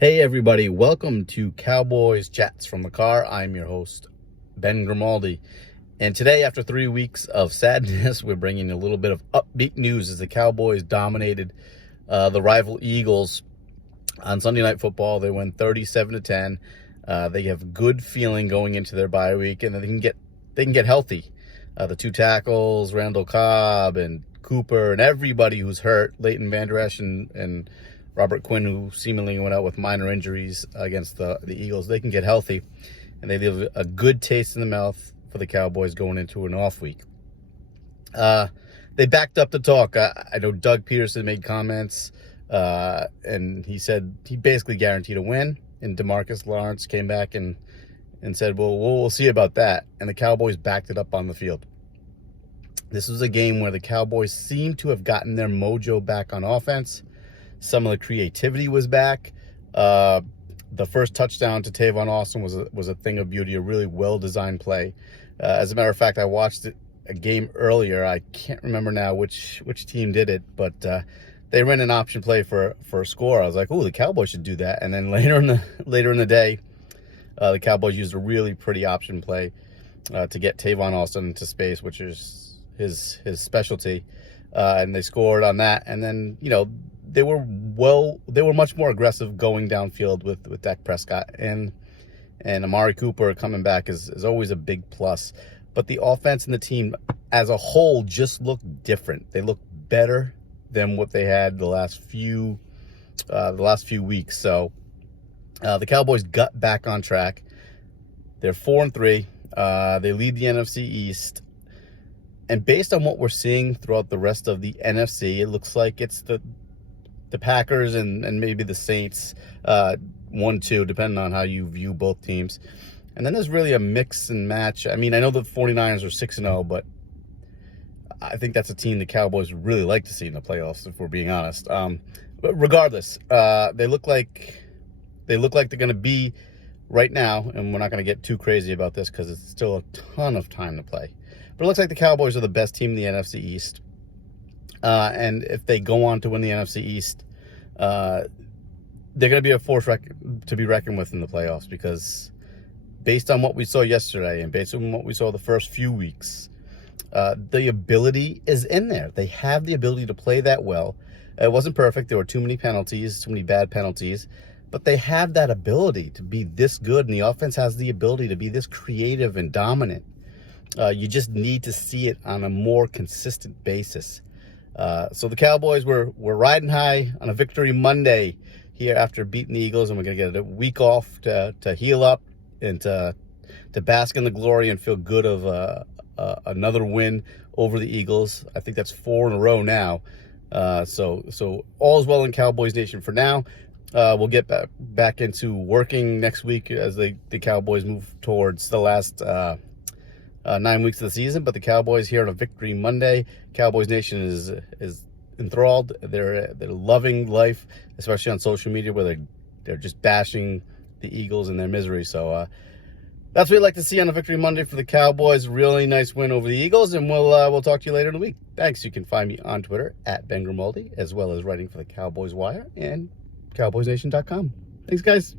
Hey everybody, welcome to Cowboys Chats from the Car. I'm your host, Ben Grimaldi. And today, after 3 weeks of sadness, we're bringing a little bit of upbeat news as the Cowboys dominated the rival Eagles on Sunday Night Football. They win 37-10. They have good feeling going into their bye week, and they can get healthy. The two tackles, Randall Cobb and Cooper, and everybody who's hurt, Leighton Vander Esch and Robert Quinn, who seemingly went out with minor injuries against the Eagles, they can get healthy, and they leave a good taste in the mouth for the Cowboys going into an off week. They backed up the talk. I know Doug Peterson made comments, and he said he basically guaranteed a win, and DeMarcus Lawrence came back and said, well, we'll see about that, and the Cowboys backed it up on the field. This was a game where the Cowboys seemed to have gotten their mojo back on offense. Some of the creativity was back. The first touchdown to Tavon Austin was a thing of beauty, a really well-designed play. As a matter of fact, I watched a game earlier. I can't remember now which team did it, but they ran an option play for a score. I was like, oh, the Cowboys should do that. And then later in the day, the Cowboys used a really pretty option play to get Tavon Austin into space, which is his specialty, and they scored on that. And then they were much more aggressive going downfield with Dak Prescott, and Amari Cooper coming back is always a big plus. But the offense and the team as a whole just look different. They look better than what they had the last few weeks. So the Cowboys got back on track. They're 4-3. They lead the NFC East. And based on what we're seeing throughout the rest of the NFC, it looks like it's the Packers and maybe the Saints, 1-2, depending on how you view both teams. And then there's really a mix and match. I mean, I know the 49ers are 6-0, but I think that's a team the Cowboys would really like to see in the playoffs, if we're being honest. But regardless, they look like they're going to be right now, and we're not going to get too crazy about this because it's still a ton of time to play. But it looks like the Cowboys are the best team in the NFC East. And if they go on to win the NFC East, they're going to be a force to be reckoned with in the playoffs, because based on what we saw yesterday and based on what we saw the first few weeks, the ability is in there. They have the ability to play that well. It wasn't perfect. There were too many penalties, too many bad penalties, but they have that ability to be this good, and the offense has the ability to be this creative and dominant. You just need to see it on a more consistent basis. So the Cowboys were riding high on a victory Monday here after beating the Eagles, and we're going to get a week off to heal up and to bask in the glory and feel good of another win over the Eagles. I think that's 4 in a row now. So all's well in Cowboys Nation for now. We'll get back into working next week as the Cowboys move towards the last 9 weeks of the season. But the Cowboys here on a victory Monday. Cowboys Nation is enthralled. They're loving life, especially on social media, where they're just bashing the Eagles in their misery. So that's what we'd like to see on a victory Monday for the Cowboys. Really nice win over the Eagles, and we'll talk to you later in the week. Thanks. You can find me on Twitter at Ben Grimaldi, as well as writing for the Cowboys Wire and CowboysNation.com. Thanks, guys.